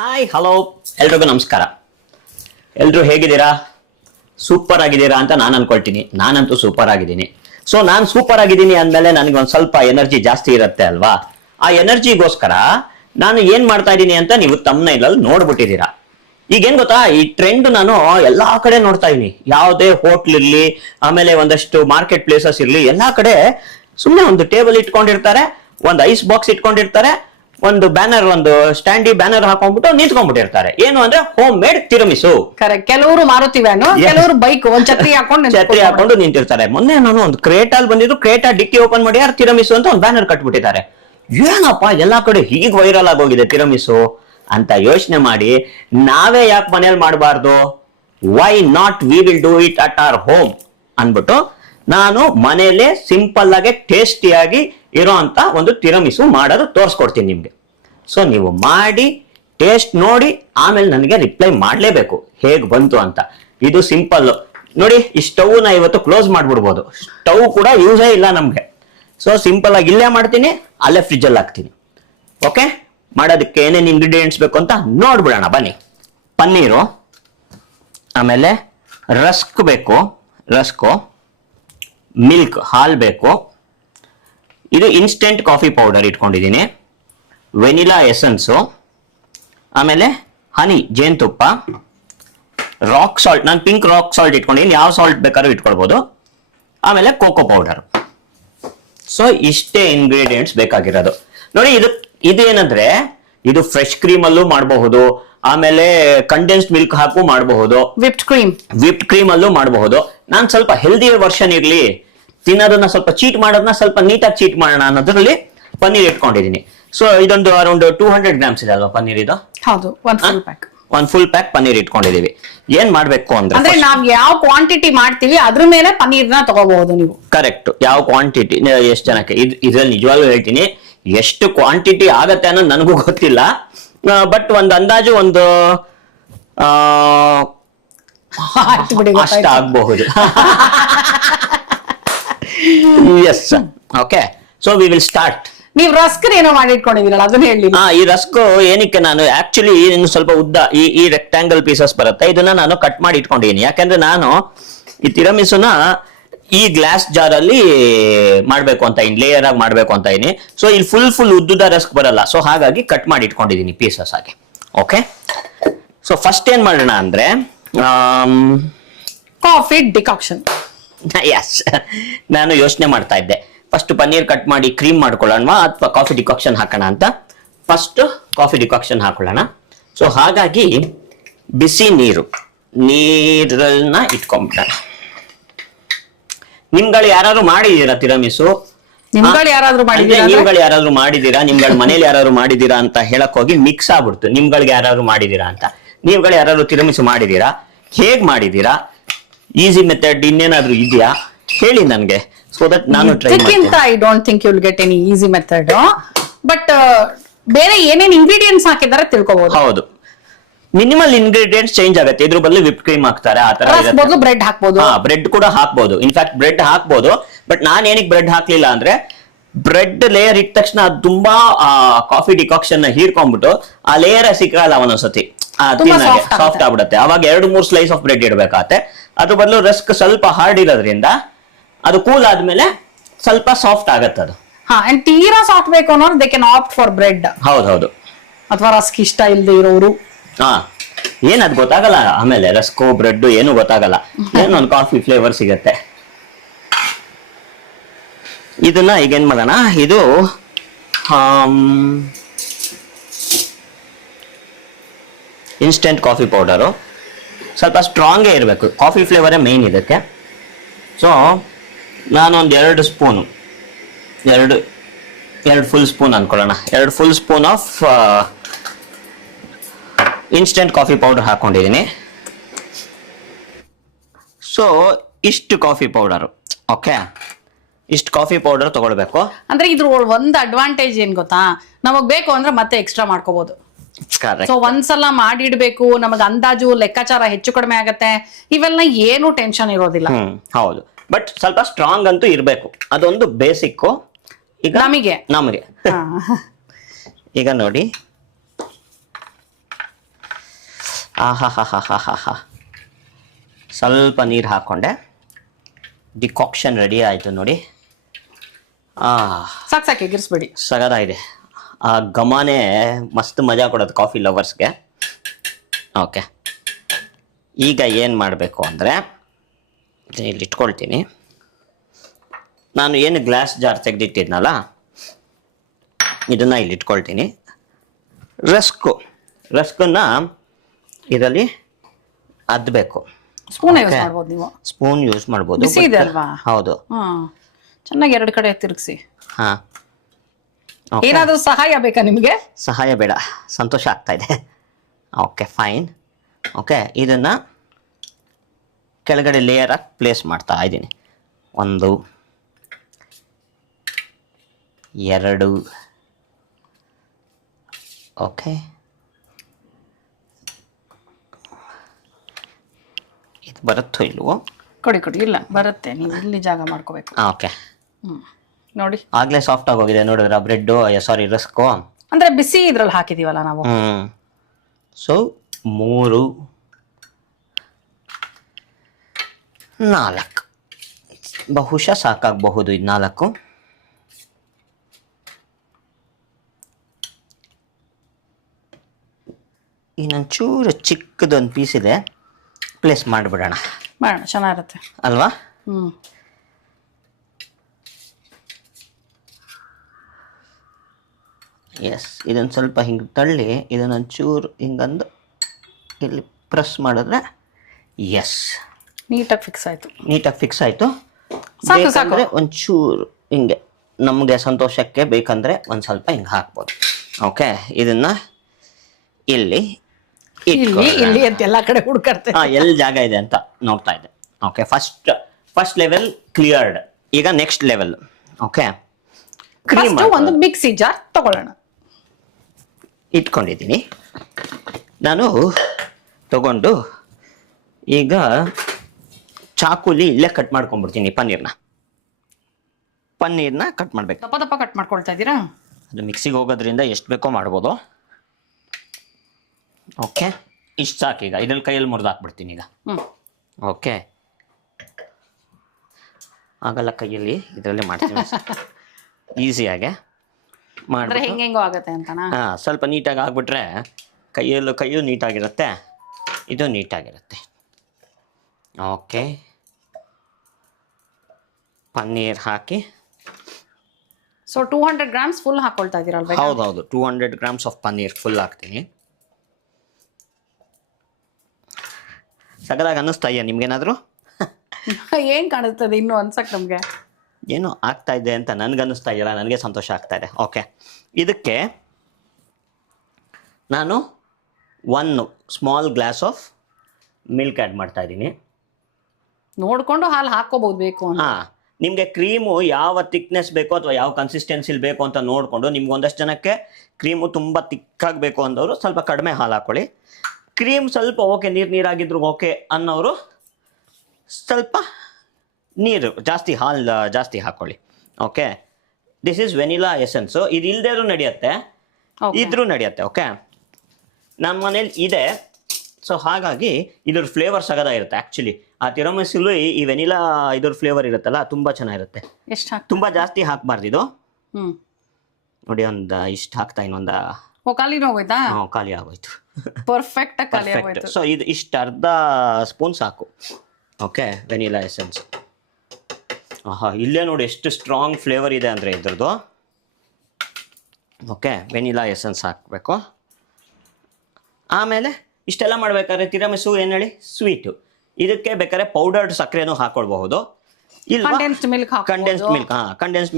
Hi hello ಎಲ್ರಿಗೂ ನಮಸ್ಕಾರ. ಎಲ್ರು ಹೇಗಿದ್ದೀರಾ? ಸೂಪರ್ ಆಗಿದ್ದೀರಾ ಅಂತ ನಾನು ಅನ್ಕೊಳ್ತೀನಿ. ನಾನಂತೂ ಸೂಪರ್ ಆಗಿದ್ದೀನಿ. ಸೊ ನಾನು ಸೂಪರ್ ಆಗಿದ್ದೀನಿ ಅಂದಮೇಲೆ ನನಗೆ ಒಂದ್ ಸ್ವಲ್ಪ ಎನರ್ಜಿ ಜಾಸ್ತಿ ಇರುತ್ತೆ ಅಲ್ವಾ? ಆ ಎನರ್ಜಿಗೋಸ್ಕರ ನಾನು ಏನ್ ಮಾಡ್ತಾ ಇದ್ದೀನಿ ಅಂತ ನೀವು ತಮ್ನೈಲ್ ಅಲ್ಲಿ ನೋಡ್ಬಿಟ್ಟಿದ್ದೀರಾ. ಈಗೇನ್ ಗೊತ್ತಾ, ಈ ಟ್ರೆಂಡ್ ನಾನು ಎಲ್ಲಾ ಕಡೆ ನೋಡ್ತಾ ಇದೀನಿ. ಯಾವುದೇ ಹೋಟ್ಲ್ ಇರ್ಲಿ, ಆಮೇಲೆ ಒಂದಷ್ಟು ಮಾರ್ಕೆಟ್ ಪ್ಲೇಸಸ್ ಇರ್ಲಿ, ಎಲ್ಲಾ ಕಡೆ ಸುಮ್ಮನೆ ಒಂದು ಟೇಬಲ್ ಇಟ್ಕೊಂಡಿರ್ತಾರೆ, ಒಂದು ಐಸ್ ಬಾಕ್ಸ್ ಇಟ್ಕೊಂಡಿರ್ತಾರೆ, ಒಂದು ಬ್ಯಾನರ್, ಒಂದು ಸ್ಟ್ಯಾಂಡಿ ಬ್ಯಾನರ್ ಹಾಕೊಂಡ್ಬಿಟ್ಟು ನಿಂತ್ಕೊಂಡ್ಬಿಟ್ಟಿರ್ತಾರೆ. ಏನು ಅಂದ್ರೆ ಹೋಮ್ ಮೇಡ್ ತಿರಮಿಸು. ಕರೆಕ್ಟ್. ಕೆಲವರು ಮಾರುತಿ ವ್ಯಾನು, ಕೆಲವರು ಬೈಕ್, ಒಂದ್ ಛತ್ರಿ ಹಾಕೊಂಡು ನಿಂತಿರ್ತಾರೆ. ಮೊನ್ನೆ ನಾನು ಒಂದು ಕ್ರೇಟಾಲ್ ಬಂದಿದ್ದು, ಕ್ರೇಟಾ ಡಿಕ್ಕಿ ಓಪನ್ ಮಾಡಿ ಯಾರು ತಿರಮಿಸು ಅಂತ ಒಂದು ಬ್ಯಾನರ್ ಕಟ್ಬಿಟ್ಟಿದ್ದಾರೆ. ಏನಪ್ಪ ಎಲ್ಲಾ ಕಡೆ ಹೀಗ್ ವೈರಲ್ ಆಗೋಗಿದೆ ತಿರಮಿಸು ಅಂತ ಯೋಚನೆ ಮಾಡಿ, ನಾವೇ ಯಾಕೆ ಮನೇಲಿ ಮಾಡಬಾರ್ದು? Why not we will do it at our home ಅನ್ಬಿಟ್ಟು ನಾನು ಮನೇಲೆ ಸಿಂಪಲ್ ಆಗಿ ಟೇಸ್ಟಿಯಾಗಿ ಇರೋ ಅಂತ ಒಂದು ತಿರಮಿಸು ಮಾಡೋದು ತೋರಿಸ್ಕೊಡ್ತೀನಿ ನಿಮ್ಗೆ. ಸೊ ನೀವು ಮಾಡಿ ಟೇಸ್ಟ್ ನೋಡಿ ಆಮೇಲೆ ನನಗೆ ರಿಪ್ಲೈ ಮಾಡ್ಲೇಬೇಕು ಹೇಗ್ ಬಂತು ಅಂತ. ಇದು ಸಿಂಪಲ್ ನೋಡಿ. ಈ ಸ್ಟವ್ ನ ಇವತ್ತು ಕ್ಲೋಸ್ ಮಾಡ್ಬಿಡ್ಬೋದು. ಸ್ಟವ್ ಕೂಡ ಯೂಸೇ ಇಲ್ಲ ನಮ್ಗೆ. ಸೊ ಸಿಂಪಲ್ ಆಗಿ ಇಲ್ಲೇ ಮಾಡ್ತೀನಿ, ಅಲ್ಲೇ ಫ್ರಿಜ್ ಅಲ್ಲಿ ಹಾಕ್ತೀನಿ. ಓಕೆ, ಮಾಡೋದಕ್ಕೆ ಏನೇನು ಇಂಗ್ರೀಡಿಯೆಂಟ್ಸ್ ಬೇಕು ಅಂತ ನೋಡ್ಬಿಡೋಣ ಬನ್ನಿ. ಪನ್ನೀರು, ಆಮೇಲೆ ರಸ್ಕ್ ಬೇಕು, ರಸ್ಕು, ಮಿಲ್ಕ್ ಹಾಲು ಬೇಕು, ಇದು ಇನ್ಸ್ಟೆಂಟ್ ಕಾಫಿ ಪೌಡರ್ ಇಟ್ಕೊಂಡಿದ್ದೀನಿ, ವೆನಿಲಾ ಎಸೆನ್ಸು, ಆಮೇಲೆ ಹನಿ ಜೇನುತುಪ್ಪ, ರಾಕ್ ಸಾಲ್ಟ್, ನಾನು ಪಿಂಕ್ ರಾಕ್ ಸಾಲ್ಟ್ ಇಟ್ಕೊಂಡಿದ್ದೀನಿ, ಯಾವ ಸಾಲ್ಟ್ ಬೇಕಾದ್ರೂ ಇಟ್ಕೊಳ್ಬೋದು, ಆಮೇಲೆ ಕೋಕೋ ಪೌಡರ್. ಸೊ ಇಷ್ಟೇ ಇಂಗ್ರೀಡಿಯೆಂಟ್ಸ್ ಬೇಕಾಗಿರೋದು. ನೋಡಿ, ಇದೇನಂದ್ರೆ ಇದು ಫ್ರೆಶ್ ಕ್ರೀಮ್ ಅಲ್ಲೂ ಮಾಡಬಹುದು, ಆಮೇಲೆ ಕಂಡೆನ್ಸ್ಡ್ ಮಿಲ್ಕ್ ಹಾಕು ಮಾಡಬಹುದು, ವಿಪ್ಡ್ ಕ್ರೀಮ್ ಅಲ್ಲೂ ಮಾಡಬಹುದು. ನಾನು ಸ್ವಲ್ಪ ಹೆಲ್ದಿಯರ್ ವರ್ಷನ್ ಇರ್ಲಿ, ತಿನ್ನೋದನ್ನ ಸ್ವಲ್ಪ ಚೀಟ್ ಮಾಡೋದನ್ನ ಸ್ವಲ್ಪ ನೀಟಾಗಿ ಚೀಟ್ ಮಾಡೋಣ ಅನ್ನೋದ್ರಲ್ಲಿ ಪನ್ನೀರ್ ಇಟ್ಕೊಂಡಿದ್ದೀನಿ. ಸೊ ಇದೊಂದು ಅರೌಂಡ್ 200 ಗ್ರಾಮ್ಸ್ ಇದೆ ಅಲ್ವಾ ಪನ್ನೀರ್? ಇದು ಹೌದು, ಒಂದ್ ಫುಲ್ ಪ್ಯಾಕ್ ಪನ್ನೀರ್ ಇಟ್ಕೊಂಡಿದೀವಿ. ಏನ್ ಮಾಡ್ಬೇಕು ಅಂದ್ರೆ ನಾವ್ ಯಾವ ಕ್ವಾಂಟಿಟಿ ಮಾಡ್ತೀವಿ ಅದ್ರ ಮೇಲೆ ಪನ್ನೀರ್ನ ತಗೋಬಹುದು ನೀವು. ಕರೆಕ್ಟ್. ಯಾವ ಕ್ವಾಂಟಿಟಿ, ಎಷ್ಟು ಜನಕ್ಕೆ, ಇದ್ರಲ್ಲಿ ನಿಜವಾಗ್ಲೂ ಹೇಳ್ತೀನಿ, ಎಷ್ಟು ಕ್ವಾಂಟಿಟಿ ಆಗತ್ತೆ ಅನ್ನೋದು ನನಗೂ ಗೊತ್ತಿಲ್ಲ. ಬಟ್ ಒಂದು ಅಂದಾಜು ಒಂದು ಅಷ್ಟ ಆಗಬಹುದು. Yes, okay. So we will start. ನೀವು ರಸ್ಕ್ ಏನೋ ಮಾಡಿ ಇಟ್ಕೊಂಡಿದ್ದೀರಲ್ಲ ಅದನ್ನ ಹೇಳಿ. ಈ ರಸ್ಕ್ ಏನಕ್ಕೆ, ನಾನು ಆಕ್ಚುಲಿ ಇನ್ನು ಸ್ವಲ್ಪ ಉದ್ದ ಈ ರೆಕ್ಟಾಂಗಲ್ ಪೀಸಸ್ ಬರುತ್ತೆ, ಇದನ್ನ ನಾನು ಕಟ್ ಮಾಡಿ ಇಟ್ಕೊಂಡಿದ್ದೀನಿ. ಯಾಕಂದ್ರೆ ನಾನು ಈ ತಿರಮಿಸುನ ಈ ಗ್ಲಾಸ್ ಜಾರ್ ಅಲ್ಲಿ ಮಾಡ್ಬೇಕು ಅಂತ ಇದೀನಿ, ಲೇಯರ್ ಆಗಿ ಮಾಡ್ಬೇಕು ಅಂತ ಇದೀನಿ. ಸೊ ಇಲ್ಲಿ ಫುಲ್ ಉದ್ದುದ ರಸ್ಕ್ ಬರಲ್ಲ, ಸೊ ಹಾಗಾಗಿ ಕಟ್ ಮಾಡಿ ಇಟ್ಕೊಂಡಿದ್ದೀನಿ ಪೀಸಸ್ ಆಗಿ. ಓಕೆ, ಸೊ ಫಸ್ಟ್ ಏನ್ ಮಾಡೋಣ ಅಂದ್ರೆ ಕಾಫಿ ಡಿಕಾಕ್ಷನ್. ಎಸ್, ನಾನು ಯೋಚನೆ ಮಾಡ್ತಾ ಇದ್ದೆ ಫಸ್ಟ್ ಪನ್ನೀರ್ ಕಟ್ ಮಾಡಿ ಕ್ರೀಮ್ ಮಾಡ್ಕೊಳ್ಳೋಣ ಅಥವಾ ಕಾಫಿ ಡಿಕಾಕ್ಷನ್ ಹಾಕೋಣ ಅಂತ. ಫಸ್ಟ್ ಕಾಫಿ ಡಿಕಾಕ್ಷನ್ ಹಾಕೊಳ್ಳೋಣ. ಸೊ ಹಾಗಾಗಿ ಬಿಸಿ ನೀರನ್ನ ಇಟ್ಕೊಂಡ್ಬಿಡೋಣ. ನಿಮ್ಗಳು ಯಾರಾದ್ರೂ ಮಾಡಿದೀರಾ ತಿರಮಿಸು? ನಿಮ್ಗಳು ಯಾರಾದ್ರೂ ಮಾಡಿದೀರಾ, ನಿಮ್ಗಳ ಮನೇಲಿ ಯಾರಾದ್ರೂ ಮಾಡಿದೀರಾ ಅಂತ ಹೇಳಕ್ ಹೋಗಿ ಮಿಕ್ಸ್ ಆಗ್ಬಿಡ್ತು. ನಿಮ್ಗಳಿಗೆ ಯಾರಾದ್ರೂ ಮಾಡಿದೀರಾ ಅಂತ. ನೀವುಗಳು ಯಾರಾದ್ರೂ ತಿರಮಿಸು ಮಾಡಿದೀರಾ? ಹೇಗ್ ಮಾಡಿದೀರಾ? ಈಸಿ ಮೆಥಡ್ ಇನ್ನೇನಾದ್ರೂ ಇದೆಯಾ ಹೇಳಿ ನನ್ಗೆ, ಸೊ ದಟ್ ನಾನು ಟ್ರೈ ಮಾಡ್ತೀನಿ. I don't think you will get any easy method, but ಬೇರೆ ಏನೇನ್ ಇಂಗ್ರೀಡಿಯೆಂಟ್ಸ್ ಹಾಕಿದಾರೆ ತಿಳ್ಕೊಬಹುದು. ಹೌದು, ಮಿನಿಮಲ್ ಇಂಗ್ರೀಡಿಯೆಂಟ್ಸ್ ಚೇಂಜ್ ಆಗುತ್ತೆ. ಇದ್ರ ಬದಲು ವಿಪ್ ಕ್ರೀಮ್ ಹಾಕ್ತಾರೆ, ಆ ತರ ಬ್ರೆಡ್ ಹಾಕ್ಬೋದು. ಬ್ರೆಡ್ ಕೂಡ ಹಾಕ್ಬೋದು. ಇನ್ಫ್ಯಾಕ್ಟ್ ಬ್ರೆಡ್ ಹಾಕ್ಬೋದು, ಬಟ್ ನಾನ್ ಏನಕ್ಕೆ ಬ್ರೆಡ್ ಹಾಕ್ಲಿಲ್ಲ ಅಂದ್ರೆ, ಬ್ರೆಡ್ ಲೇಯರ್ ಇಟ್ಟ ತಕ್ಷಣ ಅದು ತುಂಬಾ ಕಾಫಿ ಡಿಕಾಕ್ಷನ್ ನ ಹೀರ್ಕೊಂಡ್ಬಿಟ್ಟು ಆ ಲೇಯರ್ ಸಿಕ್ಕಲ್ಲ ಒಂದೊಂದ್ಸತಿ, ಸಾಫ್ಟ್ ಆಗ್ಬಿಡುತ್ತೆ. ಅವಾಗ 2-3 ಸ್ಲೈಸ್ ಆಫ್ ಬ್ರೆಡ್ ಇಡ್ಬೇಕಾಗತ್ತೆ. ಅದ್ರ ಬದಲು ರಸ್ಕ್ ಸ್ವಲ್ಪ ಹಾರ್ಡ್ ಇರೋದ್ರಿಂದ ಅದು ಕೂಲ್ ಆದ್ಮೇಲೆ ಸ್ವಲ್ಪ ಸಾಫ್ಟ್ ಆಗತ್ತೆ ಅದು. ತೀರಾ ಸಾಫ್ಟ್ ಬೇಕು ಅನ್ನೋರು they can opt for bread. ಹೌದು. ಅಥವಾ ರಸ್ಕ್ ಇಷ್ಟ ಇಲ್ಲದೆ ಇರೋರು ಏನದ್ ಗೊತ್ತಾಗಲ್ಲ, ಆಮೇಲೆ ರಸ್ಕೋ ಬ್ರೆಡ್ ಏನು ಗೊತ್ತಾಗಲ್ಲ, ಏನೊಂದು ಕಾಫಿ ಫ್ಲೇವರ್ ಸಿಗತ್ತೆ. ಇದನ್ನ ಈಗ ಏನ್ ಮಾಡೋಣ, ಇದು ಇನ್ಸ್ಟೆಂಟ್ ಕಾಫಿ ಪೌಡರು ಸ್ವಲ್ಪ ಸ್ಟ್ರಾಂಗೇ ಇರಬೇಕು. ಕಾಫಿ ಫ್ಲೇವರೇ ಮೇನ್ ಇದಕ್ಕೆ. ಸೊ ನಾನೊಂದು 2 ಸ್ಪೂನು, ಎರಡು ಫುಲ್ ಸ್ಪೂನ್ ಅನ್ಕೊಳ್ಳೋಣ, 2 full spoon of instant coffee powder ಹಾಕೊಂಡಿದ್ದೀನಿ. ಸೊ ಇಷ್ಟು ಕಾಫಿ ಪೌಡರು, ಓಕೆ, ಇಷ್ಟು ಕಾಫಿ ಪೌಡರ್ ತಗೊಳ್ಬೇಕು. ಅಂದ್ರೆ ಇದ್ರ ಒಂದು ಅಡ್ವಾಂಟೇಜ್ ಏನ್ ಗೊತ್ತಾ, ನಮಗ್ ಬೇಕು ಅಂದ್ರೆ ಮತ್ತೆ ಎಕ್ಸ್ಟ್ರಾ ಮಾಡ್ಕೋಬಹುದು. ಸೊ ಒಂದ್ಸಲ ಮಾಡಿಡ್ಬೇಕು, ನಮಗ್ ಅಂದಾಜು ಲೆಕ್ಕಾಚಾರ ಹೆಚ್ಚು ಕಡಿಮೆ ಆಗತ್ತೆ, ಇವೆಲ್ಲ ಏನು ಟೆನ್ಷನ್ ಇರೋದಿಲ್ಲ. ಹೌದು, ಬಟ್ ಸ್ವಲ್ಪ ಸ್ಟ್ರಾಂಗ್ ಅಂತೂ ಇರ್ಬೇಕು, ಅದೊಂದು ಬೇಸಿಕ್. ಈಗ ನಮಗೆ ಈಗ ನೋಡಿ, ಆಹಾ ಸ್ವಲ್ಪ ನೀರು ಹಾಕ್ಕೊಂಡೆ, ಡಿಕಾಕ್ಷನ್ ರೆಡಿ ಆಯಿತು ನೋಡಿ. ಸಾಕು ಎಗಿರಿಸ್ಬೇಡಿ. ಸಗದಾಗಿದೆ. ಆ ಘಮನೇ ಮಸ್ತ್ ಮಜಾ ಕೊಡೋದು ಕಾಫಿ ಲವರ್ಸ್ಗೆ. ಓಕೆ, ಈಗ ಏನು ಮಾಡಬೇಕು ಅಂದರೆ ಇಲ್ಲಿ ಇಟ್ಕೊಳ್ತೀನಿ. ನಾನು ಏನು ಗ್ಲಾಸ್ ಜಾರ್ ತೆಗೆದಿಟ್ಟಿದ್ನಲ್ಲ ಇದನ್ನು ಇಲ್ಲಿ ಇಟ್ಕೊಳ್ತೀನಿ. ರಸ್ಕನ್ನು ಇದರಲ್ಲಿ ಅದ್ಬೇಕು. ಸ್ಪೂನ್ ಯೂಸ್ ಮಾಡ್ಬೋದು ನೀವು. ಸ್ಪೂನ್ ಯೂಸ್ ಮಾಡ್ಬೋದು. ಬಿಸಿ ಇದೆ ಅಲ್ವಾ? ಹೌದು. ಚೆನ್ನಾಗಿ 2 ಕಡೆ ತಿರುಗಿಸಿ. ಹಾಂ, ಏನಾದರೂ ಸಹಾಯ ಬೇಕಾ ನಿಮಗೆ? ಸಹಾಯ ಬೇಡ, ಸಂತೋಷ ಆಗ್ತಾ ಇದೆ. Okay fine. ಓಕೆ, ಇದನ್ನು ಕೆಳಗಡೆ ಲೇಯರಾಗಿ ಪ್ಲೇಸ್ ಮಾಡ್ತಾ ಇದ್ದೀನಿ. 1 2. ಓಕೆ, ಇದು ಬರುತ್ತೋ ಇಲ್ವೋ? ಕೊಡಿ ಇಲ್ಲ ಬರುತ್ತೆ, ನೀವು ಇಲ್ಲಿ ಜಾಗ ಮಾಡ್ಕೋಬೇಕು. ಓಕೆ, ನೋಡಿ ಆಗ್ಲೇ ಸಾಫ್ಟ್ ಆಗಿ ಹೋಗಿದೆ ನೋಡಿದ್ರ ಬ್ರೆಡ್, ಸಾರಿ ರಸ್ಕು. ಅಂದ್ರೆ ಬಿಸಿ ಇದ್ರಲ್ಲಿ ಹಾಕಿದೀವಲ್ಲ ನಾವು. ಸೊ 3 4 ಬಹುಶಃ ಸಾಕಾಗಬಹುದು. ಇದು 4. ಇನ್ನೊಂಚೂರು ಚಿಕ್ಕದೊಂದು ಪೀಸ್ ಇದೆ, ಪ್ಲೇಸ್ ಮಾಡಿಬಿಡೋಣ. ಚೆನ್ನಾಗಿರುತ್ತೆ ಅಲ್ವಾ? ಎಸ್, ಇದನ್ನು ಸ್ವಲ್ಪ ಹಿಂಗೆ ತಳ್ಳಿ ಇದನ್ನೊಂಚೂರು ಹಿಂಗಂದು ಇಲ್ಲಿ ಪ್ರೆಸ್ ಮಾಡಿದ್ರೆ ಎಸ್, ನೀಟಾಗಿ ಫಿಕ್ಸ್ ಆಯಿತು. ಸಾಕು. ಒಂಚೂರು ಹಿಂಗೆ ನಮಗೆ ಸಂತೋಷಕ್ಕೆ ಬೇಕಂದ್ರೆ ಒಂದು ಸ್ವಲ್ಪ ಹಿಂಗೆ ಹಾಕ್ಬೋದು. ಓಕೆ, ಇದನ್ನ ಇಲ್ಲಿ ಇಲ್ಲಿ ಅಂತ ಎಲ್ಲ ಕಡೆ ಹುಡುಕತ್ತೆ. ಎಲ್ಲಿ ಜಾಗ ಇದೆ ಅಂತ ನೋಡ್ತಾ ಇದ್ದೆ. Okay, first level cleared. ಈಗ ನೆಕ್ಸ್ಟ್ ಲೆವೆಲ್. ಓಕೆ, ಕ್ರೀಮ್ ಒಂದು ಮಿಕ್ಸಿ ಜಾರ್ ತಗೊಳ್ಳೋಣ. ಇಟ್ಕೊಂಡಿದ್ದೀನಿ ನಾನು. ತಗೊಂಡು ಈಗ ಚಾಕುಲಿ ಇಲ್ಲೇ ಕಟ್ ಮಾಡ್ಕೊಂಡ್ಬಿಡ್ತೀನಿ. ಪನ್ನೀರ್ನ ಕಟ್ ಮಾಡ್ಬೇಕು. ದಪ್ಪ ಕಟ್ ಮಾಡ್ಕೊಳ್ತಾ ಇದ್ದೀರಾ? ಅದು ಮಿಕ್ಸಿಗೆ ಹೋಗೋದ್ರಿಂದ ಎಷ್ಟು ಬೇಕೋ ಮಾಡ್ಬೋದು. ಓಕೆ, ಇಷ್ಟು ಸಾಕು. ಈಗ ಇದ್ರಲ್ಲಿ ಕೈಯಲ್ಲಿ ಮುರಿದು ಹಾಕ್ಬಿಡ್ತೀನಿ ಈಗ. ಓಕೆ, ಆಗಲ್ಲ ಕೈಯಲ್ಲಿ, ಇದರಲ್ಲಿ ಮಾಡ್ತೀನಿ ಈಸಿಯಾಗೆ ಮಾಡಿದ್ರೆ ಹೆಂಗೆಂಗೋ ಆಗುತ್ತೆ ಅಂತನಾ? ಹಾಂ, ಸ್ವಲ್ಪ ನೀಟಾಗಿ ಆಗ್ಬಿಟ್ರೆ ಕೈಯು ನೀಟಾಗಿರುತ್ತೆ, ಇದು ನೀಟಾಗಿರುತ್ತೆ. ಓಕೆ, ಪನ್ನೀರ್ ಹಾಕಿ. ಸೊ 200 ಗ್ರಾಮ್ಸ್ ಫುಲ್ ಹಾಕೊಳ್ತಾ ಇದ್ದೀರಲ್ವಾ? ಹೌದೌದು, 200 ಗ್ರಾಮ್ಸ್ ಆಫ್ ಪನ್ನೀರ್ ಫುಲ್ ಹಾಕ್ತೀನಿ. ಸಗದಾಗ ಅನ್ನಿಸ್ತಾ ಇದೆಯಾ ನಿಮ್ಗೇನಾದರೂ? ಏನ್ ಕಾಣಿಸ್ತದೆ ಇನ್ನು ಅನ್ಸಕ್ ನಮ್ಗೆ? ಏನು ಆಗ್ತಾ ಇದೆ ಅಂತ ನನಗನ್ನಿಸ್ತಾ ಇದೆಯಲ್ಲ, ನನಗೆ ಸಂತೋಷ ಆಗ್ತಾ ಇದೆ. ಓಕೆ, ಇದಕ್ಕೆ ನಾನು 1 small glass of milk add ಮಾಡ್ತಾ ಇದ್ದೀನಿ. ನೋಡ್ಕೊಂಡು ಹಾಲು ಹಾಕೋಬಹುದು ಬೇಕು ಅಂತ. ಹಾಂ, ನಿಮಗೆ ಕ್ರೀಮು ಯಾವ ಥಿಕ್ನೆಸ್ ಬೇಕೋ ಅಥವಾ ಯಾವ ಕನ್ಸಿಸ್ಟೆನ್ಸಿಲಿ ಬೇಕು ಅಂತ ನೋಡಿಕೊಂಡು, ನಿಮ್ಗೆ ಒಂದಷ್ಟು ಜನಕ್ಕೆ ಕ್ರೀಮು ತುಂಬ ತಿಕ್ಕಾಗಬೇಕು ಅಂದವರು ಸ್ವಲ್ಪ ಕಡಿಮೆ ಹಾಲು ಹಾಕ್ಕೊಳ್ಳಿ. ಕ್ರೀಮ್ ಸ್ವಲ್ಪ ಓಕೆ, ನೀರಾಗಿದ್ರು ಓಕೆ ಅನ್ನೋರು ಸ್ವಲ್ಪ ನೀರು ಜಾಸ್ತಿ, ಹಾಲು ಜಾಸ್ತಿ ಹಾಕ್ಕೊಳ್ಳಿ. Okay, this is vanilla essence. ಇದು ಇಲ್ಲದೇ ನಡೆಯುತ್ತೆ, ಇದ್ರೂ ನಡೆಯುತ್ತೆ. ಓಕೆ, ನಮ್ಮ ಮನೇಲಿ ಇದೆ. ಸೊ ಹಾಗಾಗಿ ಇದ್ರ ಫ್ಲೇವರ್ ಸಗದ ಇರುತ್ತೆ. ಆ್ಯಕ್ಚುಲಿ ಆ ತಿರಮಿಸುಲು ಈ ವೆನಿಲಾ ಇದ್ರ ಫ್ಲೇವರ್ ಇರುತ್ತಲ್ಲ, ತುಂಬ ಚೆನ್ನಾಗಿರುತ್ತೆ. ತುಂಬ ಜಾಸ್ತಿ ಹಾಕ್ಬಾರ್ದು ಇದು. ನೋಡಿ, ಇಷ್ಟು ಹಾಕ್ತಾ ಇನ್ನೊಂದು ಖಾಲಿ ಆಗೋಯ್ತು. ಪರ್ಫೆಕ್ಟ್ ಖಾಲಿ ಆಗೋಯ್ತು. ಸೊ ಇದು ಇಷ್ಟು ಅರ್ಧ ಸ್ಪೂನ್ ಸಾಕು. Okay, vanilla essence. ಇಲ್ಲೇ ನೋಡಿ ಎಷ್ಟು ಸ್ಟ್ರಾಂಗ್ ಫ್ಲೇವರ್ ಇದೆ ಅಂದರೆ ಇದ್ರದ್ದು. ಓಕೆ, ವೆನಿಲಾ ಎಸೆನ್ಸ್ ಹಾಕಬೇಕು. ಆಮೇಲೆ ಇಷ್ಟೆಲ್ಲ ಮಾಡ್ಬೇಕಾದ್ರೆ ತಿರಮಿಸು ಏನು ಹೇಳಿ ಸ್ವೀಟು, ಇದಕ್ಕೆ ಬೇಕಾದ್ರೆ ಪೌಡರ್ಡ್ ಸಕ್ಕರೆನೂ ಹಾಕೊಳ್ಬಹುದು. ಇಲ್ಲ, ಕಂಡೆನ್ಸ್ಡ್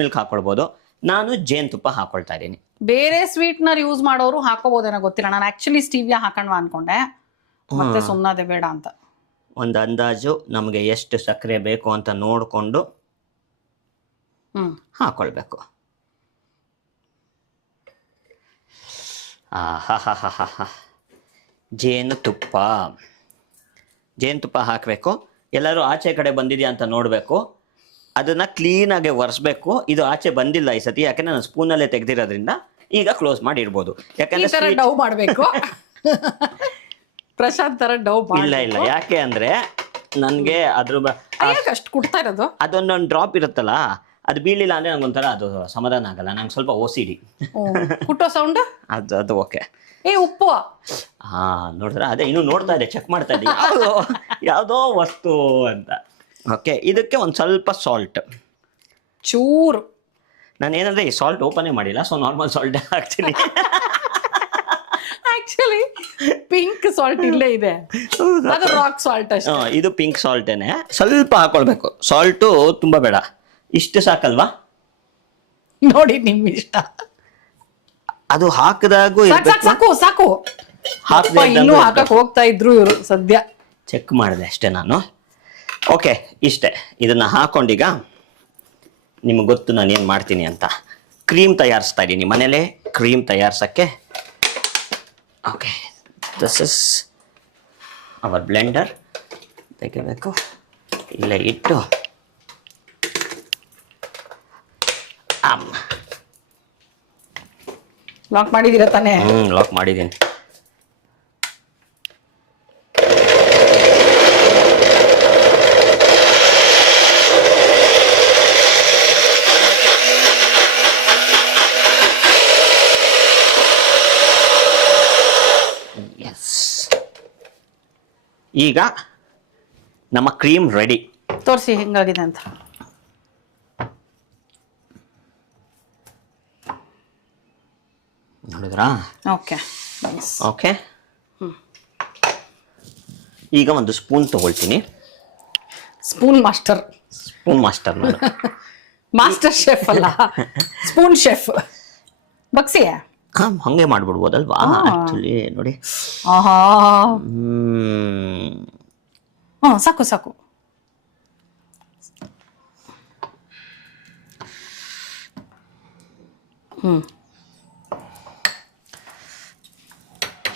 ಮಿಲ್ಕ್ ಹಾಕೊಳ್ಬಹುದು. ನಾನು ಜೇನುತುಪ್ಪ ಹಾಕೊಳ್ತಾ ಇದ್ದೀನಿ. ಬೇರೆ ಸ್ವೀಟ್ನರ್ ಯೂಸ್ ಮಾಡೋರು ಹಾಕೋಬಹುದೇನೋ ಗೊತ್ತಿಲ್ಲ. ನಾನು ಆಕ್ಚುಲಿ ಸ್ಟೀವಿಯಾ ಹಾಕೊಂಡ್ವಾ ಅನ್ಕೊಂಡೆ, ಮತ್ತೆ ಸುಮ್ಮನೆ ಬೇಡ ಅಂತ. ಒಂದು ಅಂದಾಜು ನಮಗೆ ಎಷ್ಟು ಸಕ್ಕರೆ ಬೇಕು ಅಂತ ನೋಡಿಕೊಂಡು ಹಾಕೊಳ್ಬೇಕು. ಜೇನುತುಪ್ಪ ಹಾಕಬೇಕು. ಎಲ್ಲರೂ ಆಚೆ ಕಡೆ ಬಂದಿದೆಯಾ ಅಂತ ನೋಡಬೇಕು. ಅದನ್ನು ಕ್ಲೀನಾಗಿ ಒರೆಸ್ಬೇಕು. ಇದು ಆಚೆ ಬಂದಿಲ್ಲ ಈ ಸತಿ, ಯಾಕೆಂದರೆ ನಾನು ಸ್ಪೂನಲ್ಲೇ ತೆಗೆದಿರೋದ್ರಿಂದ ಈಗ ಕ್ಲೋಸ್ ಮಾಡಿ ಇಡ್ಬೋದು. ಯಾಕಂದರೆ ಮಾಡಬೇಕು ಪ್ರಶಾಂತ್ ತರ ಡವ್ ಇಲ್ಲ ಇಲ್ಲ, ಯಾಕೆ ಅಂದ್ರೆ ನನ್ಗೆ ಅದ್ರ ಅಷ್ಟು ಕುಡ್ತಾ ಇರೋದು. ಅದೊಂದೊಂದು ಡ್ರಾಪ್ ಇರುತ್ತಲ್ಲ, ಅದು ಬೀಳಿಲ್ಲ ಅಂದ್ರೆ ನಂಗೊಂಥರ ಅದು ಸಮಾಧಾನ ಆಗಲ್ಲ. ನಂಗೆ ಸ್ವಲ್ಪ OCD. ಕುಟ್ಟೋ ಸೌಂಡ್ ಅದು ಓಕೆ. ಉಪ್ಪು ಹಾ ನೋಡಿದ್ರ, ಅದೇ ಇನ್ನು ನೋಡ್ತಾ ಇದೆ, ಚೆಕ್ ಮಾಡ್ತಾ ಇದ್ದೆ ಯಾವುದೋ ವಸ್ತು ಅಂತ. ಓಕೆ, ಇದಕ್ಕೆ ಒಂದು ಸ್ವಲ್ಪ ಸಾಲ್ಟ್, ಚೂರು. ನಾನು ಏನಂದ್ರೆ ಈ ಸಾಲ್ಟ್ ಓಪನೇ ಮಾಡಿಲ್ಲ, ಸೊ ನಾರ್ಮಲ್ ಸಾಲ್ಟ್ ಹಾಕ್ತೀನಿ. ಆಕ್ಚುಲಿ ಪಿಂಕ್ ಸಾಲ್ಟ್ ಇಲ್ಲೇ ಇದೆ, ಅದು ರಾಕ್ ಸಾಲ್ಟ್ ಅಷ್ಟೇ. ಇದು ಪಿಂಕ್ ಸಾಲ್ಟೇನೆ, ಸ್ವಲ್ಪ ಹಾಕೊಳ್ಬೇಕು. ಸಾಲ್ಟು ತುಂಬಾ ಬೇಡ, ಇಷ್ಟು ಸಾಕಲ್ವಾ? ನೋಡಿ ನಿಮ್ ಇಷ್ಟ. ಅದು ಹಾಕಿದಾಗೂ ಸಾಕು ಸಾಕು. ಇನ್ನೂ ಹಾಕಕ್ ಹೋಗ್ತಾ ಇದ್ರು ಇವರು ಸದ್ಯ. ಚೆಕ್ ಮಾಡಿದೆ ಅಷ್ಟೇ ನಾನು. ಓಕೆ, ಇಷ್ಟೇ. ಇದನ್ನ ಹಾಕೊಂಡೀಗ ನಿಮ್ಗೆ ಗೊತ್ತು ನಾನು ಏನು ಮಾಡ್ತೀನಿ ಅಂತ. ಕ್ರೀಮ್ ತಯಾರಿಸ್ತಾ ಇದ್ದೀನಿ ಮನೇಲೆ. ಕ್ರೀಮ್ ತಯಾರಿಸೋಕ್ಕೆ okay, this is our blender. ತೆಗಿಬೇಕು, ಇಲ್ಲೇ ಇಟ್ಟು ಲಾಕ್ ಮಾಡಿದೀರ ತಾನೇ? ಲಾಕ್ ಮಾಡಿದ್ದೀನಿ. ಈಗ ನಮ್ಮ ಕ್ರೀಮ್ ರೆಡಿ. ತೋರಿಸಿ ಹೆಂಗಾಗಿದೆ ಅಂತ. ನೋಡಿದ್ರಾ? ಓಕೆ ಓಕೆ, ಈಗ ಒಂದು ಸ್ಪೂನ್ ತಗೊಳ್ತೀನಿ. ಸ್ಪೂನ್ ಮಾಸ್ಟರ್ ನಾನು ಮಾಸ್ಟರ್ ಶೆಫ್ ಅಲ್ಲ, ಸ್ಪೂನ್ ಶೆಫ್. ಬಕ್ಸಿ ಹಂಗೆ ಮಾಡ್ಬಿಡ್ಬೋದಲ್ವಾ? ಆಕ್ಚುಲಿ ನೋಡಿ. ಸಾಕು ಸಾಕು.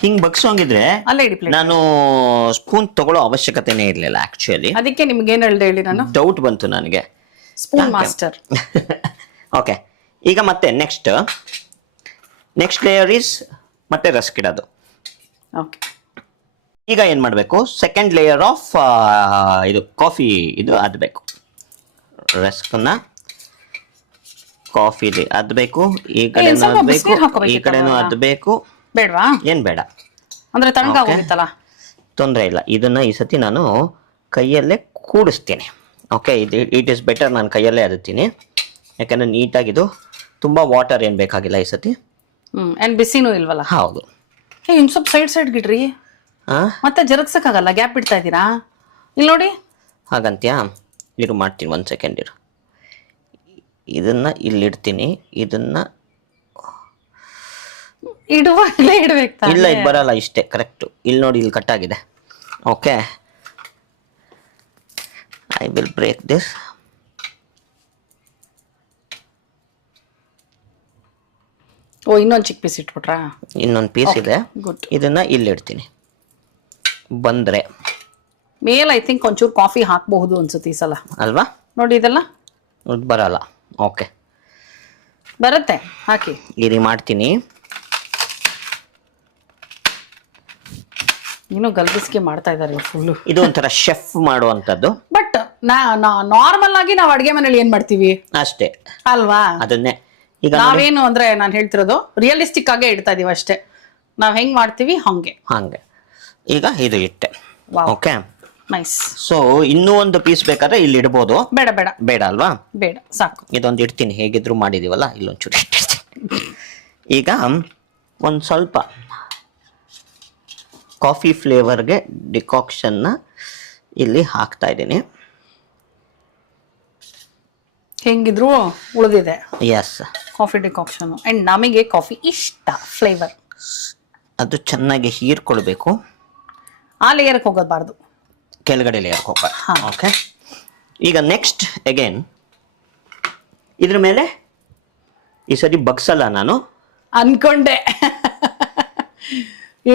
ಹಿಂಗ್ ಬಗ್ಸೋಂಗಿದ್ರೆ ಅಲ್ಲೇ ಇಡಿ ಪ್ಲೇಟ್. ನಾನು ಸ್ಪೂನ್ ತಗೊಳ್ಳೋ ಅವಶ್ಯಕತೆನೇ ಇರಲಿಲ್ಲ ಆಕ್ಚುಲಿ. ಅದಕ್ಕೆ ನಿಮ್ಗೆ ಏನ್ ಹೇಳ್ದೆ ಹೇಳಿ, ನಾನು ಡೌಟ್ ಬಂತು ನನಗೆ. Spoon master. ಓಕೆ, ಈಗ ಮತ್ತೆ ನೆಕ್ಸ್ಟ್ ಲೇಯರ್ ಈಸ್ ಮತ್ತೆ ರಸ್ಕ್ ಇಡೋದು. ಓಕೆ, ಈಗ ಏನು ಮಾಡಬೇಕು, ಸೆಕೆಂಡ್ ಲೇಯರ್ ಆಫ್ ಇದು ಕಾಫಿ ಇದು ಅದ್ಬೇಕು. ರಸ್ಕನ್ನ ಕಾಫಿಲಿ ಅದ್ಬೇಕು, ಈ ಕಡೆನೂ ಅದ್ಬೇಕು, ಈ ಕಡೆನೂ ಅದ್ಬೇಕು. ಬೇಡವಾ? ಏನ್ ಬೇಡ ಅಂದ್ರೆ ತಣ್ಣಗಾಗೋಗುತ್ತಲ್ಲ, ತೊಂದರೆ ಇಲ್ಲ. ಇದನ್ನ ಈ ಸತಿ ನಾನು ಕೈಯಲ್ಲೇ ಕೂಡಿಸ್ತೀನಿ. ಓಕೆ, ಇಟ್ ಈಸ್ ಬೆಟರ್ ನಾನು ಕೈಯಲ್ಲೇ ಅದುತ್ತೀನಿ, ಯಾಕಂದ್ರೆ ನೀಟಾಗಿದು ತುಂಬಾ ವಾಟರ್ ಏನು ಬೇಕಾಗಿಲ್ಲ ಈ ಸತಿ. ಏನ್ ಬಿಸಿನೂ ಇಲ್ವಲ್ಲ? ಹೌದು. ಇನ್ ಸ್ವಲ್ಪ ಸೈಡ್ ಗಿಡ್ರಿ, ಮತ್ತೆ ಜರಗ್ಸಕ್ಕಾಗಲ್ಲ, ಗ್ಯಾಪ್ ಬಿಡ್ತಾ ಇದ್ದೀರಾ. ಇಲ್ಲಿ ನೋಡಿ. ಹಾಗಂತ್ಯಾ? ಇರು ಮಾಡ್ತೀನಿ, 1 ಸೆಕೆಂಡ್ ಇರು. ಇದನ್ನ ಇಲ್ಲಿಡ್ತೀನಿ, ಇದನ್ನ ಇಡುವಾಗಲೇ ಇಡ್ಬೇಕು. ಇಲ್ಲ, ಇದು ಬರಲ್ಲ, ಇಷ್ಟೇ ಕರೆಕ್ಟ್. ಇಲ್ಲಿ ನೋಡಿ, ಇಲ್ಲಿ ಕಟ್ ಆಗಿದೆ. Okay, I will break this. ಇನ್ನೊಂದು ಚಿಕ್ಕ ಪೀಸ್ ಇಟ್ಬಿಟ್ರಾ? ಇನ್ನೊಂದು ಪೀಸ್ ಇದೆ, ಗುಡ್. ಇದನ್ನ ಇಲ್ಲಿಡ್ತೀನಿ. ಬಂದ್ರೆ ಮೇಲೆ ಐ ಥಿಂಕ್ ಒಂಚೂರು ಕಾಫಿ ಹಾಕಬಹುದು ಅನ್ಸುತ್ತೆ ಈ ಸಲ, ಅಲ್ವಾ? ನೋಡಿ ಇದೆಲ್ಲ ಬರಲ್ಲ. ಓಕೆ, ಬರುತ್ತೆ, ಹಾಕಿ. ಇರಿ ಮಾಡ್ತೀನಿ. ನೀನು ಗಲ್ಬಿಸ್ಕೆ ಮಾಡ್ತಾ ಇದ್ದಾರೆ ಫುಲ್ಲು. ಇದು ಒಂಥರ ಶೆಫ್ ಮಾಡುವಂತದ್ದು. ಬಟ್ ನಾರ್ಮಲ್ ಆಗಿ ನಾವು ಅಡ್ಗೆ ಮನೇಲಿ ಏನ್ ಮಾಡ್ತೀವಿ ಅಷ್ಟೇ ಅಲ್ವಾ? ಅದನ್ನೇ ಈಗ ನಾವೇನು ಅಂದ್ರೆ ನಾನು ಹೇಳ್ತಿರೋದು ರಿಯಲಿಸ್ಟಿಕ್ ಆಗೇ ಇಡ್ತಾ ಇದೀವಿ ಅಷ್ಟೇ. ನಾವ್ ಹೆಂಗ್ ಮಾಡ್ತೀವಿ ಹಂಗೆ. ಈಗ ಇದು ಇಟ್ಟೆ. Okay, nice. ಸೊ ಇನ್ನೂ ಒಂದು ಪೀಸ್ ಬೇಕಾದ್ರೆ ಇಲ್ಲಿ ಇಡ್ಬೋದು. ಬೇಡ ಬೇಡ ಬೇಡ ಅಲ್ವಾ? ಬೇಡ, ಸಾಕು. ಇದೊಂದು ಇಡ್ತೀನಿ, ಹೇಗಿದ್ರು ಮಾಡಿದೀವಲ್ಲ, ಇಲ್ಲೊಂಚೂರು ಇಟ್ಟಿರ್ತೀನಿ. ಈಗ ಒಂದು ಸ್ವಲ್ಪ ಕಾಫಿ ಫ್ಲೇವರ್ಗೆ ಡಿಕಾಕ್ಷನ್ನ ಇಲ್ಲಿ ಹಾಕ್ತಾ ಇದ್ದೀನಿ. ಹೆಂಗಿದ್ರು ಉಳಿದಿದೆ. Yes, coffee decoction. ಅಂಡ್ ನಮಗೆ ಕಾಫಿ ಇಷ್ಟ, ಫ್ಲೇವರ್ ಅದು ಚೆನ್ನಾಗಿ ಹೀರ್ಕೊಳ್ಬೇಕು. ಆ ಲೇಯರ್ಗೆ ಹೋಗಬಾರ್ದು, ಕೆಳಗಡೆ ಲೇಯರ್ಗೆ ಹೋಗ್ಬಾರ್ದು. ಓಕೆ, ಈಗ ನೆಕ್ಸ್ಟ್ ಅಗೇನ್ ಇದ್ರ ಮೇಲೆ ಈ ಸರಿ ಬಗ್ಸಲ್ಲ ನಾನು ಅನ್ಕೊಂಡೆ.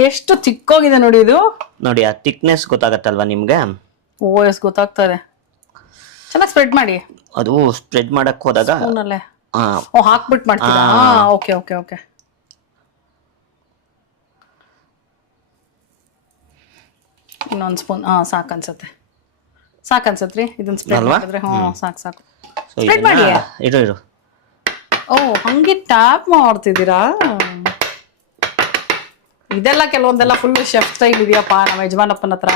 ಎಷ್ಟು ಚಿಕ್ಕೋಗಿದೆ ನೋಡಿ ಇದು. ನೋಡಿ, ಆ ಥಿಕ್ನೆಸ್ ಗೊತ್ತಾಗತ್ತಲ್ವಾ ನಿಮ್ಗೆ? ಎಷ್ಟು ಗೊತ್ತಾಗ್ತದೆ. ಚೆನ್ನಾಗಿ ಸ್ಪ್ರೆಡ್ ಮಾಡಿ. ಅದು ಸ್ಪ್ರೆಡ್ ಮಾಡಕ್ ಹೋದಾಗ ಹಾಕ್ಬಿಟ್ಟು ಮಾಡ್ತೀರಾ? Okay okay okay. ಇನ್ನೊಂದು ಸ್ಪೂನ್ ಸಾಕು ಅನ್ಸತ್ರಿ ಇದನ್ನ ಸ್ಪ್ರೆಡ್ ಅಲ್ವಾ? ಮಾಡಿದ್ರೆ ಸಾಕು ಸೊ ಸ್ಪ್ರೆಡ್ ಮಾಡಿ ಇರು ಓ ಹಂಗೆ ಟ್ಯಾಪ್ ಮಾಡ್ತಿದ್ದೀರಾ ಇದೆಲ್ಲ ಕೆಲವೊಂದೆಲ್ಲ ಫುಲ್ ಶೆಫ್ ಸ್ಟೈಲ್ ಇದೆಯಪ್ಪ ನಮ್ಮ ಯಜಮಾನಪ್ಪನ ಹತ್ರ.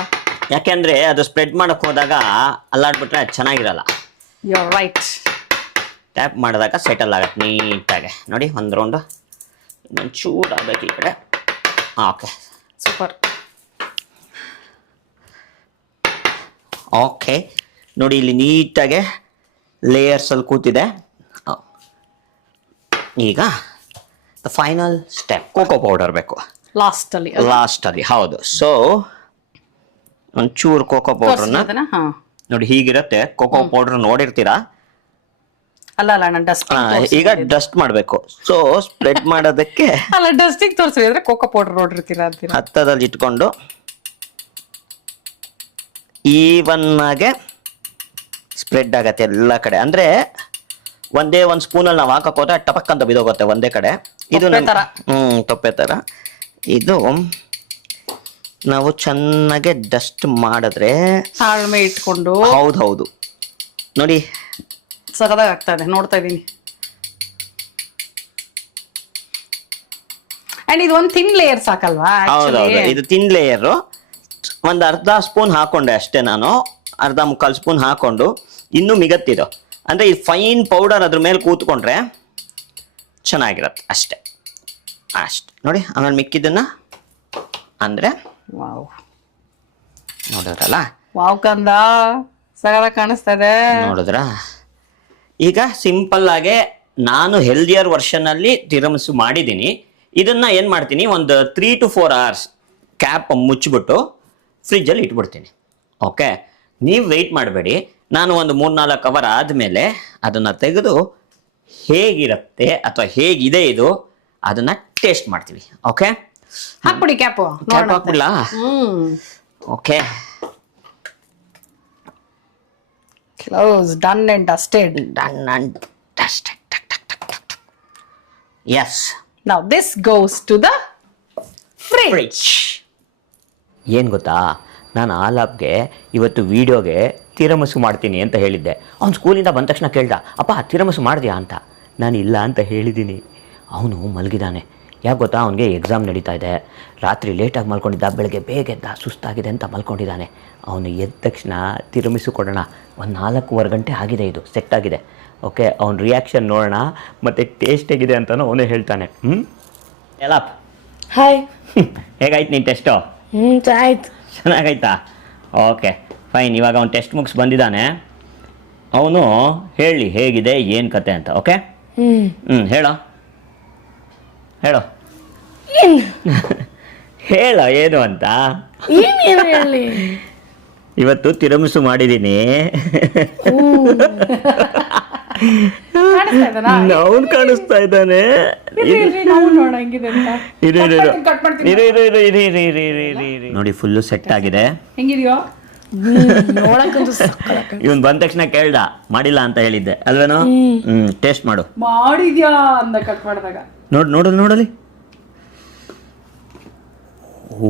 ಯಾಕೆಂದ್ರೆ ಅದು ಸ್ಪ್ರೆಡ್ ಮಾಡಕ್ ಹೋದಾಗ ಅಲ್ಲಾಡ್ಬಿಟ್ರೆ ಚೆನ್ನಾಗಿರಲ್ಲ. You right. ಟ್ಯಾಪ್ ಮಾಡಿದಾಗ ಸೆಟಲ್ ಆಗತ್ತೆ ನೀಟಾಗೆ. ನೋಡಿ ಒಂದು ರೌಂಡು ಇನ್ನೊಂದು ಚೂರು ಆಗ್ಬೇಕು ಈ ಕಡೆ. Okay super. ಓಕೆ ನೋಡಿ ಇಲ್ಲಿ ನೀಟಾಗೆ ಲೇಯರ್ಸಲ್ಲಿ ಕೂತಿದೆ. ಈಗ ಫೈನಲ್ ಸ್ಟೆಪ್ ಕೋಕೋ ಪೌಡರ್ ಬೇಕು ಲಾಸ್ಟಲ್ಲಿ. ಹೌದು. ಸೊ ಒಂಚೂರು ಕೋಕೋ ಪೌಡ್ರನ್ನ ನೋಡಿ ಹೀಗಿರುತ್ತೆ. ಕೋಕೋ ಪೌಡರ್ ನೋಡಿರ್ತೀರಾ? ಅಲ್ಲ ನಾನು ಡಸ್ಟ್ ಈಗ ಡಸ್ಟ್ ಮಾಡಬೇಕು. ಸೊ ಸ್ಪ್ರೆಡ್ ಮಾಡೋದಕ್ಕೆ ಅಲ್ಲ ಡಸ್ಟಿಗೆ ತೋರಿಸಿದ್ರೆ ಕೋಕೋ ಪೌಡರ್ ನೋಡಿರ್ತೀರಾ ಅಂತೀರಾ. ಹತ್ತದಲ್ಲಿ ಇಟ್ಕೊಂಡು ಈವನ್ ಆಗಿ ಸ್ಪ್ರೆಡ್ ಆಗತ್ತೆ ಎಲ್ಲ ಕಡೆ. ಅಂದ್ರೆ ಒಂದೇ ಒಂದು ಸ್ಪೂನಲ್ಲಿ ನಾವು ಹಾಕಕ್ ಹೋದ್ರೆ ಟಪಕ್ ಅಂತ ಬಿದೋಗುತ್ತೆ ಒಂದೇ ಕಡೆ. ಇದು ತೊಪ್ಪೆ ತರ. ಇದು ನಾವು ಚೆನ್ನಾಗೆ ಡಸ್ಟ್ ಮಾಡಿದ್ರೆ ತಾಳ್ಮೆ ಇಟ್ಕೊಂಡು ಹೌದು ನೋಡಿ ಸಗದಾಗ ಆಗ್ತಾ ಇದೆ ನೋಡ್ತಾ ಇದೀನಿ. ಅಂಡ್ ಇದು ಒಂದು ಥಿನ್ ಲೇಯರ್ ಸಾಕಲ್ವಾ? ಹೌದೌದು ಇದು ಥಿನ್ ಲೇಯರ್. ಒಂದು ಅರ್ಧ ಸ್ಪೂನ್ ಹಾಕೊಂಡೆ ಅಷ್ಟೇ ನಾನು. ಅರ್ಧ ಮುಕ್ಕಾಲು ಸ್ಪೂನ್ ಹಾಕೊಂಡು ಇನ್ನೂ ಮಿಗತ್ತಿದು ಅಂದ್ರೆ ಈ ಫೈನ್ ಪೌಡರ್ ಅದ್ರ ಮೇಲೆ ಕೂತ್ಕೊಂಡ್ರೆ ಚೆನ್ನಾಗಿರತ್ತೆ ಅಷ್ಟೇ ನೋಡಿ. ಆಮೇಲೆ ಮಿಕ್ಕಿದ್ದನ್ನ ಅಂದ್ರೆ ವಾವ್ ನೋಡಿದ್ರಲ್ಲ? ವಾವ್ ಕಂದ ಸಗದಾಗ ಕಾಣಿಸ್ತಾ ಇದೆ. ನೋಡಿದ್ರ? ಈಗ ಸಿಂಪಲ್ ಆಗಿ ನಾನು ಹೆಲ್ದಿಯರ್ ವರ್ಷನ್ ಅಲ್ಲಿ ತಿರಮಿಸು ಮಾಡಿದ್ದೀನಿ. ಇದನ್ನ ಏನ್ ಮಾಡ್ತೀನಿ, ಒಂದು 3 to 4 hours ಕ್ಯಾಪ್ ಮುಚ್ಚಿಬಿಟ್ಟು ಫ್ರಿಜ್ಜಲ್ಲಿ ಇಟ್ಬಿಡ್ತೀನಿ. ಓಕೆ, ನೀವು ವೆಯ್ಟ್ ಮಾಡಬೇಡಿ. ನಾನು ಒಂದು 3-4 ಅವರ್ ಆದಮೇಲೆ ಅದನ್ನು ತೆಗೆದು ಹೇಗಿರುತ್ತೆ ಅಥವಾ ಹೇಗಿದೆ ಇದು ಅದನ್ನು ಟೇಸ್ಟ್ ಮಾಡ್ತೀವಿ. ಓಕೆ, ಹಾಕ್ಬಿಡಿ ಕ್ಯಾಪು. ಕ್ಯಾಪ್ ಹಾಕ್ಬಿಡ್ಲಾ? Okay, close, done and dusted. Done and dusted. Yes, now this goes to the fridge. ಏನು ಗೊತ್ತಾ, ನಾನು ಆಲಾಪ್ಗೆ ಇವತ್ತು ವಿಡಿಯೋಗೆ ತಿರಮಸು ಮಾಡ್ತೀನಿ ಅಂತ ಹೇಳಿದ್ದೆ. ಅವ್ನು ಸ್ಕೂಲಿಂದ ಬಂದ ತಕ್ಷಣ ಕೇಳ್ದ, ಅಪ್ಪ ತಿರಮಸು ಮಾಡಿದ್ಯಾ ಅಂತ. ನಾನು ಇಲ್ಲ ಅಂತ ಹೇಳಿದ್ದೀನಿ. ಅವನು ಮಲಗಿದ್ದಾನೆ. ಯಾಕೆ ಗೊತ್ತಾ, ಅವನಿಗೆ ಎಕ್ಸಾಮ್ ನಡೀತಾ ಇದೆ. ರಾತ್ರಿ ಲೇಟಾಗಿ ಮಲ್ಕೊಂಡಿದ್ದ, ಬೆಳಗ್ಗೆ ಬೇಗ ಎದ್ದ, ಸುಸ್ತಾಗಿದೆ ಅಂತ ಮಲ್ಕೊಂಡಿದ್ದಾನೆ. ಅವನು ಎದ್ದ ತಕ್ಷಣ ತಿರಮಿಸು ಕೊಡೋಣ. ಒಂದು 4-4 ಗಂಟೆ ಆಗಿದೆ, ಇದು ಸೆಟ್ ಆಗಿದೆ. ಓಕೆ, ಅವ್ನ ರಿಯಾಕ್ಷನ್ ನೋಡೋಣ ಮತ್ತು ಟೇಸ್ಟ್ ಹೇಗಿದೆ ಅಂತಲೂ ಅವನೇ ಹೇಳ್ತಾನೆ. ಎಲ್ಲಪ್ಪ, ಹಾಯ್, ಹೇಗಾಯ್ತು ನೀನು ಟೆಸ್ಟು? ಆಯ್ತು, ಚೆನ್ನಾಗಾಯ್ತಾ? Okay fine. ಇವಾಗ ಅವ್ನು ಟೆಸ್ಟ್ ಮುಗಿಸ್ ಬಂದಿದ್ದಾನೆ. ಅವನು ಹೇಳಿ ಹೇಗಿದೆ ಏನು ಕತೆ ಅಂತ. ಓಕೆ, ಹೇಳೋ ಹೇಳೋ ಹೇಳ ಏನು ಅಂತ. ಹೇಳಿ. ಇವತ್ತು ತಿರಮಿಸು ಮಾಡಿದ್ದೀನಿ. ಅವ್ನು ಕಾಣಿಸ್ತಾ ಇದ್ದಾನೆ. ನೋಡಿ ಫುಲ್ಲು ಸೆಟ್ ಆಗಿದೆ. ಹೆಂಗಿದೆಯೋ ಇವನ್ ಬಂದ ತಕ್ಷಣ ಕೇಳ್ದ, ಮಾಡಿಲ್ಲ ಅಂತ ಹೇಳಿದ್ದೆ ಅಲ್ವೇನೋ? ಟೇಸ್ಟ್ ಮಾಡು. ಮಾಡಿದ್ಯಾ ಅಂದ ಕಟ್ ಮಾಡಿದಾಗ ನೋಡಲಿ. ಓ,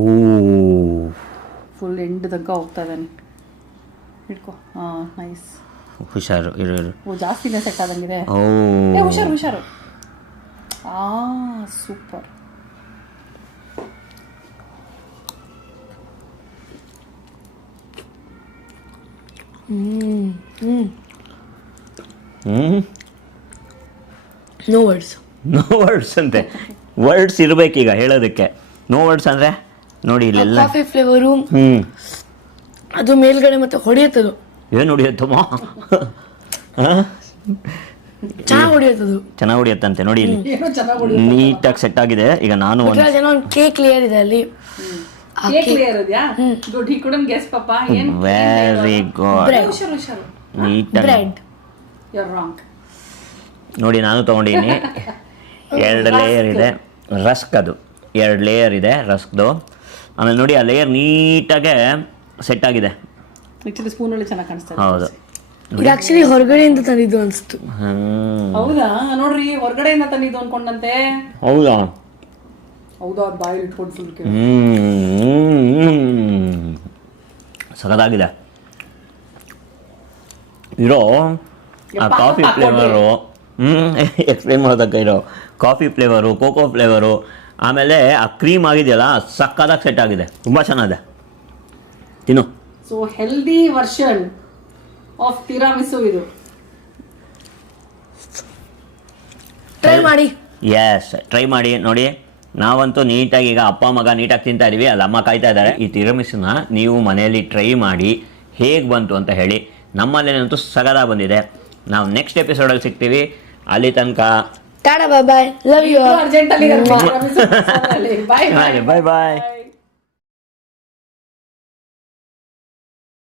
ಫುಲ್ ಎಂಡ್ ತನಕ ಹೋಗ್ತಾ ಇದ್ದಾನೆ. ಹಿಡ್ಕೊ. ನೈಸ್. ಹುಷಾರು ಇರು. ಓ, ಜಾಸ್ತಿನೇ ಸೆಟ್ ಆದಂಗಿದೆ. ಓ, ಹುಷಾರು. ಸೂಪರ್. ನೋ ವರ್ಡ್ಸ್ ಅಂತೆ. ವರ್ಡ್ಸ್ ಇರ್ಬೇಕೀಗ ಹೇಳೋದಕ್ಕೆ. ನೋ ವರ್ಡ್ಸ್ ಅಂದ್ರೆ ನೋಡಿ ಇಲ್ಲೆಲ್ಲ ಕಾಫಿ ಫ್ಲೇವರು. ಅದು ಮೇಲ್ಗಡೆ ಮತ್ತೆ ಹೊಡೆಯುತ್ತದು. ಏನು ಹೊಡಿಯುತ್ತಮ್ಮ? ಚೆನ್ನಾಗಿ ಹೊಡಿಯುತ್ತಂತೆ. ನೋಡಿ ಇಲ್ಲಿ ನೀಟಾಗಿ ಸೆಟ್ ಆಗಿದೆ. ಈಗ ನಾನು ಒಂದು ಕೇಕ್ ಲೇಯರ್ ಇದೆ ಅಲ್ಲಿ. Very good. ನೀಟಾಗಿ ನೋಡಿ ನಾನು ತಗೊಂಡಿದ್ದೀನಿ. 2 ಲೇಯರ್ ಇದೆ ರಸ್ಕ್. ಅದು 2 ಲೇಯರ್ ಇದೆ ರಸ್ಕ್ದು. ಆಮೇಲೆ ನೋಡಿ ಆ ಲೇಯರ್ ನೀಟಾಗೆ ಸೆಟ್ ಆಗಿದೆ. ಸ್ಪೂನಲ್ಲಿ ಚೆನ್ನಾಗಿ ಕಾಣಿಸ್ತಾ ಇದೆ. ಹೌದು, ಇದು ಆಕ್ಚುಲಿ ಹೊರಗಡೆಯಿಂದ ತಂದಿದ್ದು ಅನ್ಸ್ತು. ಹೌದಾ? ನೋಡ್ರಿ, ಹೊರಗಡೆಯಿಂದ ತಂದಿದ್ದು ಅನ್ಕೊಂಡಂತೆ. ಹೌದಾ? ಬಾಯಲ್ಲಿ ಇಟ್ಕೊಂಡು ಫುಲ್ ಸಗದಾಗಿದೆ ಇರೋ ಆ ಕಾಫಿ ಫ್ಲೇವರು ಎಕ್ಸ್ಪ್ಲೇನ್ ಮಾಡೋದಕ್ಕೆ ಇರೋ ಕಾಫಿ ಫ್ಲೇವರು ಕೋಕೋ ಫ್ಲೇವರು ಆಮೇಲೆ ಆ ಕ್ರೀಮ್ ಆಗಿದೆಯಲ್ಲ ಸಕ್ಕದಾಗಿ ಸೆಟ್ ಆಗಿದೆ ತುಂಬ ಚೆನ್ನಾಗಿದೆ ತಿನ್ನು ಸೊ ಹೆಲ್ದಿ ವರ್ಷನ್ ಆಫ್ ತಿರಾಮಿಸು ಇದು. ಟ್ರೈ ಮಾಡಿ. ಎಸ್ ಟ್ರೈ ಮಾಡಿ ನೋಡಿ. ನಾವಂತೂ ನೀಟಾಗಿ ಈಗ ಅಪ್ಪ ಮಗ ನೀಟಾಗಿ ತಿಂತಾ ಇದೀವಿ, ಅಲ್ಲಿ ಅಮ್ಮ ಕಾಯ್ತಾ ಇದ್ದಾರೆ. ಈ ತಿರಮಿಸನ್ನ ನೀವು ಮನೆಯಲ್ಲಿ ಟ್ರೈ ಮಾಡಿ ಹೇಗೆ ಬಂತು ಅಂತ ಹೇಳಿ. ನಮ್ಮಲ್ಲೇನಂತೂ ಸಗದ ಬಂದಿದೆ. ನಾವು ನೆಕ್ಸ್ಟ್ ಎಪಿಸೋಡಲ್ಲಿ ಸಿಗ್ತೀವಿ. ಅಲ್ಲಿ ತನಕ tata bye bye, love you. ಅರ್ಜೆಂಟಲ್ಲಿ ಬಾಯ್ ಬಾಯ್ ಬಾಯ್.